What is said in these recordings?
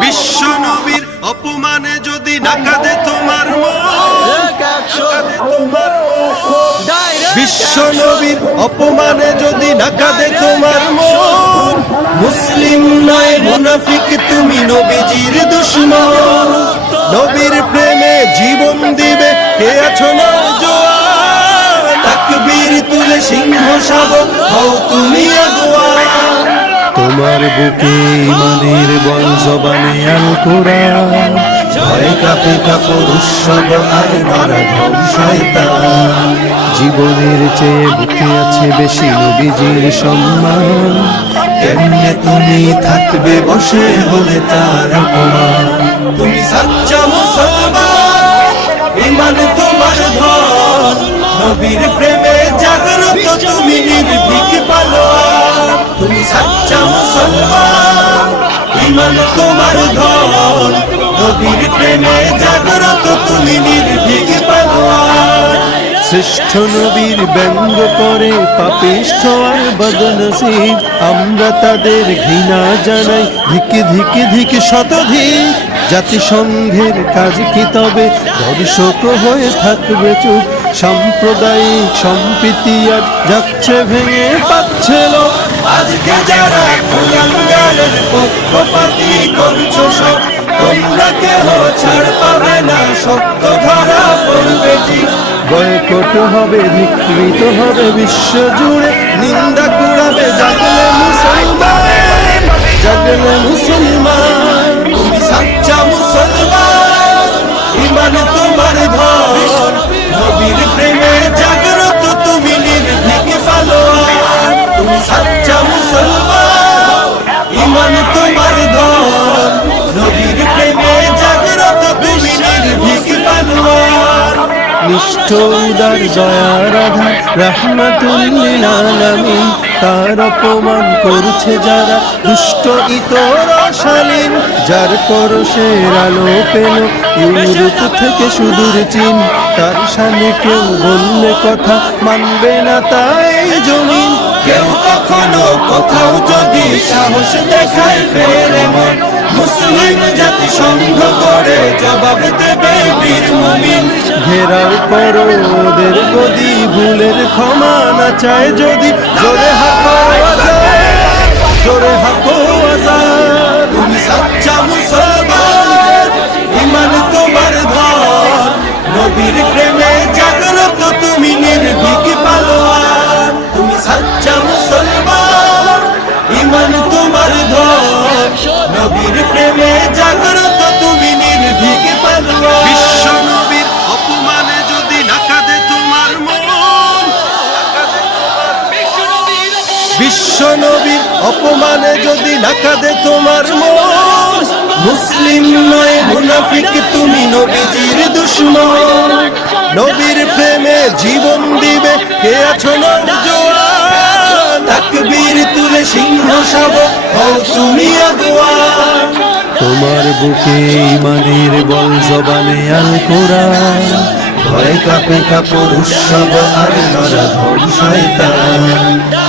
বিশ্ব নবীর অপমানে যদি না কাঁদে তোমার তোমার বিশ্ব নবীর অপমানে যদি না কাঁদে তোমার মন, মুসলিম নয়, মুনাফিক তুমি নবীজির দুশ্মন। নবীর প্রেমে জীবন দিবে কে আছো না জোয়ান তাকবীর তুলে সিংহ শাবক হও তুমি তোমার বুকে ইমানের জবানে আল কোরআন ভয় কাপে কাপড় উৎসব, আর শয়তান। জীবনের চেয়ে বুকে আছে বেশি নবীজির সম্মান। কেমনে তুমি থাকবে বসে হলে তার অপমান? তুমি মুসলমান, ইমান তোমার ধন। নবীর প্রেমে জাগ্রত তুমি নির্ভীক। ইমান তোমার ধন। নবীর প্রেমে জাগ্রত তুমি নির্ভীক শ্রেষ্ঠ নবীর ব্যঙ্গ করে পাপিষ্ঠ আর বদনসিব। আমরা তাদের ঘৃণা জানাই ধিকে ধিকে ধিকে শতধিক। জাতিসংঘের কাজ কি তবে দর্শক হয়ে থাকবে চুপ। সাম্প্রদায়িক সম্প্রীতি আর যাচ্ছে ভেঙে পাচ্ছে লোক আজকে যারা কুলাঙ্গারের পক্ষপাতি করছ সব। তোমরা কেহ ছাড় পাবে না, সত্য ধরা ঠিক। বয়কট হবে ধিকৃত হবে, বিশ্ব জুড়ে নিন্দা কুড়াবে, জাগলে মুসলমান জাগলে মুসলমান, তুমি সাচ্চা মুসলমান, ইমান তোমার ধন, নবীর প্রেমে জাগ্রত তুমি নির্ভীক পালোয়ান, তুমি সাচ্চা নিষ্ঠ উদার দয়ার আধার রহমাতুল্লিল তার অপমান করছে যারা দুষ্ট ইতর শালীন, যার পরশের আলো পেল ইউরোপ থেকে সুদূর চীন। তার সামনে কেউ বললে কথা মানবে না তাই জমিন। কেউ কখনো কোথাও যদি সাহস দেখায় ফেরে মন মুসলিম জাতি সংঘ করে জবাব দেবে বীর মুমিন। করো ওদের গদি ভুলের ক্ষমা না চায় যদি। জোরে হাকো আজাদ জোরে হাকো আজাদ। নবীর অপমানে যদি না কাঁদে তোমার মুসলিম নয়, মুনাফিক তুমি নবীজির দুশ্মন। নবীর প্রেমে জীবন দিবে কে আছো তাকবীর তুলে সিংহ তুমি তোমার বুকে ইমানের বল জবানে আল কোরআন। ভয় কাপে কাপড় উৎসব আর নরা ধন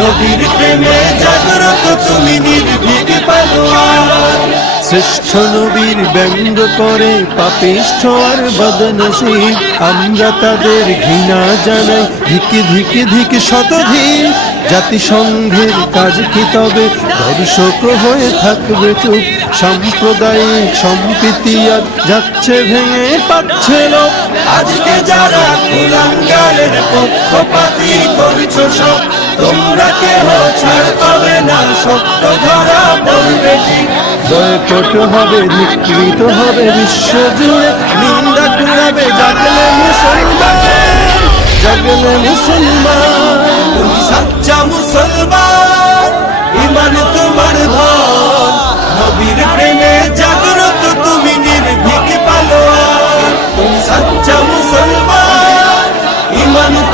নবীর প্রেমে জাগ্রত তুমি নির্ভীক শ্রেষ্ঠ নবীর ব্যঙ্গ করে পাপিষ্ঠ আর বদনসিব। আমরা তাদের ঘৃণা জানাই, ধিকে ধিকে ধিকে শতধিক জাতিসংঘের কাজ কি তবে? দর্শক হয়ে থাকবে চুপ। সাম্প্রদায়িক সম্প্রীতি আর যাচ্ছে ভেঙে পাচ্ছে লোক আজকে যারা কুলাঙ্গারের পক্ষপাতি করছ সব, তোমরা কেহ ছাড় পাবে না, সত্য ধরা পড়বে ঠিক। বয়কট হবে, নিকৃত হবে বিশ্ব জুড়ে। নিন্দা কুড়াবে জাগলে মুসলমান জাগলে মুসলমান তুমি সাচ্চা মুসলমান ইমান তোমার ধন। নবীর প্রেমে জাগ্রত তুমি নির্ভীক পালোয়ান। তুমি সাচ্চা মুসলমান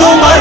তোমার